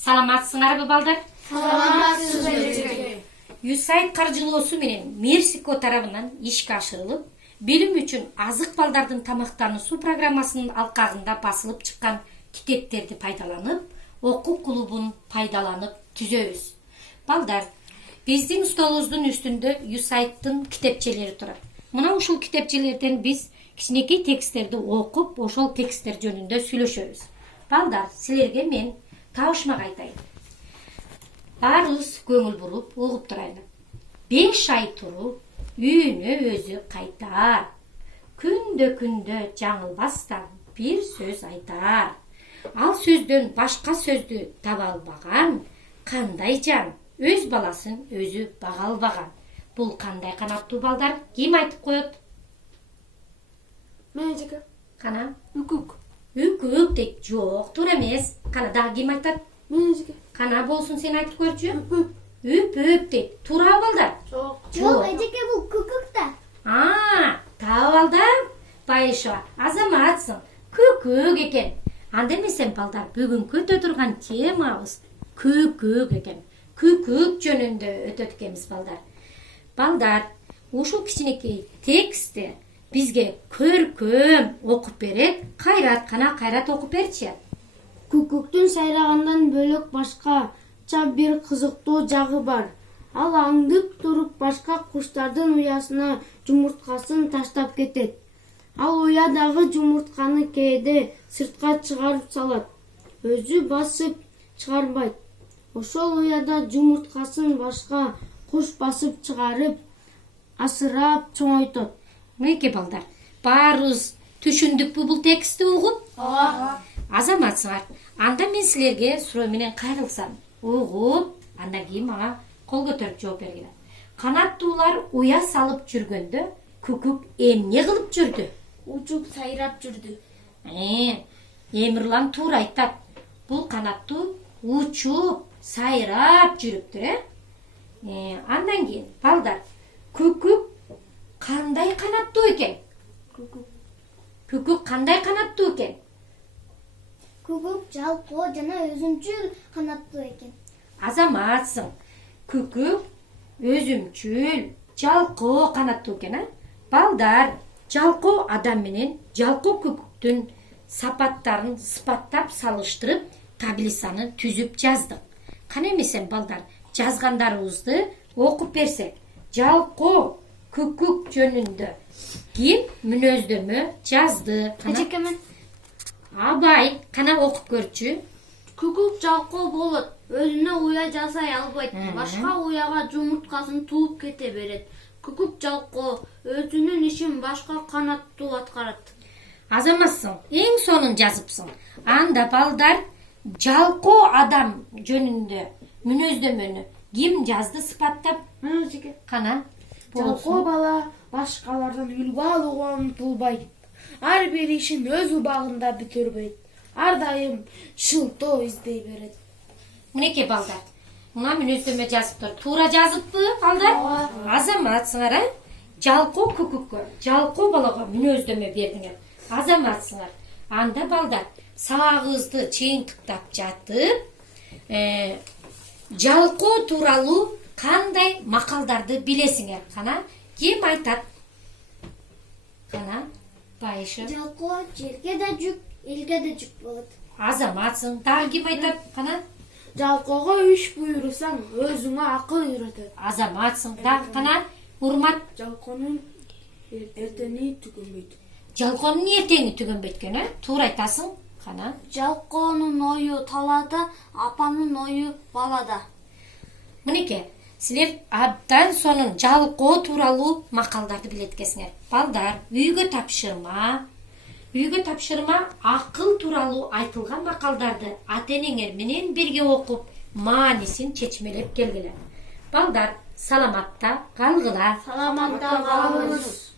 Саламатсыңарбы балдар? Саламатсыз эжеке. USAID каржылоосу менен Мерсико тарабынан ишке ашырылып, билим үчүн азык балдардын тамактануусу программасынын алкагында басылып чыккан китептерди пайдаланып, окуу клубун пайдаланып түзөбүз. Балдар, биздин столубуздун үстүндө USAID'дын китепчелери турат. Мына ушул китепчелерден биз кичинекей тексттерди окуп, ошол тексттер жөнүндө сүйлөшөбүз. Балдар, силерге мен табышмак айтайын. Баарыбыз көңүл буруп, угуп турайлы. 5 ай туруп, үйүнө өзү кайтар. Күндө жаңылбастан бир сөз айтар. Ал сөздөн башка сөздү таба албаган, кандай жан өз баласын өзү бага албаган. Бул кандай канаттуу балдар? Ким айтып коет? Мен эжеке. Кана? Үкүк. Үкүк дейт. Жок, туура эмес. Кана дагы ким айтат? Мен эжеке. Кана болсун, сен айтып көрчү? Үкүк. Үп дейт. Туура балдар? Жок. Жок, эжеке бул күкүк да. Таап балдар. Байыша, азаматсың. Күкүк экен. Анда эмесем балдар, бүгүн өтө турган темабыз күкүк экен. Күкүк жөнүндө өтөт экенбиз балдар. Балдар, ушул кичинекей текстти бизге көркөм окуп берет. Кайрат окуп берчи. Күкүктүн сайрагандан бөлөк башкача бир кызыктуу жагы бар. Ал аңдып туруп башка куштардын уясына жумурткасын таштап кетет. Ал уядагы жумуртканы кээде сыртка чыгарып салат. Өзү басып чыгарбайт. Ошол уяда жумурткасын башка куш басып чыгарып, асырап чоңойтот. Мынеке балдар, баарыбыз түшүндүкпү бул текстти угуп? Ооба. Азаматсыңар, анда мен силерге суроо менен кайрылсам, угуп, андан кийин мага кол көтөрүп жооп бергиле. Канаттуулар уя салып жүргөндө күкүк эмне кылып жүрдү? Учуп сайрап жүрдү. Эмирлан туура айтат. Бул канаттуу учуп, сайрап жүрүптүр, Андан кийин балдар, күкүк кандай канаттуу экен? Күкүк кандай канаттуу экен? Күкүк жалкоо жана өзүмчүл канаттуу экен. Азаматсың. Күкүк өзүмчүл, жалкоо канаттуу экен, Балдар, жалкоо адам менен жалкоо күкүктүн сапаттарын сыпаттап салыштырып, таблицаны түзүп жаздык. Кана эмесем балдар, жазгандарыбызды окуп берсек, жалкоо күкүк жөнүндө ким мүнөздөмө жазды? Эжеке мен. Абай, кана окуп көрчү. Күкүк жалкоо болот. Өзүнө уя жасай албайт. Башка уяга жумурткасын тууп кете берет. Күкүк жалкоо өзүнүн ишин башка канаттуу аткарат. Азаматсың, эң сонун жазыпсың. Анда балдар, жалкоо адам жөнүндө мүнөздөмөнү ким жазды сыпаттап? Мен эжеке. Кана? Жалкоо бала башкалардан үлгү алууга умтулбайт. Ар бир ишин өз убагында бүтүрбөйт. Ар дайым шылтоо издей берет. Мынеке балдар, мына мүнөздөмө жазыптыр. Туура жазыппы балдар? Азаматсыңар, жалкоо күкүккө, жалкоо балага мүнөздөмө бердиңер. Азаматсыңар. Анда балдар, сагыбызды чыйынтыктап жатып, жалкоо тууралуу кандай макалдарды билесиңер? Кана, ким айтат? Кана, Байыша. Жалкоо жерге да жүк, элге да жүк болот. Азаматсың. Дагы ким айтат? Кана? Жалкоого иш буйрусаң, өзүңө акыл үйрөтөт. Азаматсың. Дагы кана? Урмат. Жалкоонун эртени түгөнбөйт. Жалкоонун эртеңи түгөнбөйт экен, Туура айтасың. Кана? Жалкоонун ою талаада, апанын ою балада. Мынеке, силер абдан сонун жалкоо тууралуу макалдарды билет экенсиңер. Балдар, үйгө тапшырма акыл тууралуу айтылган макалдарды ата-энеңер менен бирге окуп, маанисин чечмелеп келгиле. Балдар, саламатта калгыла. Саламатта калыңыз.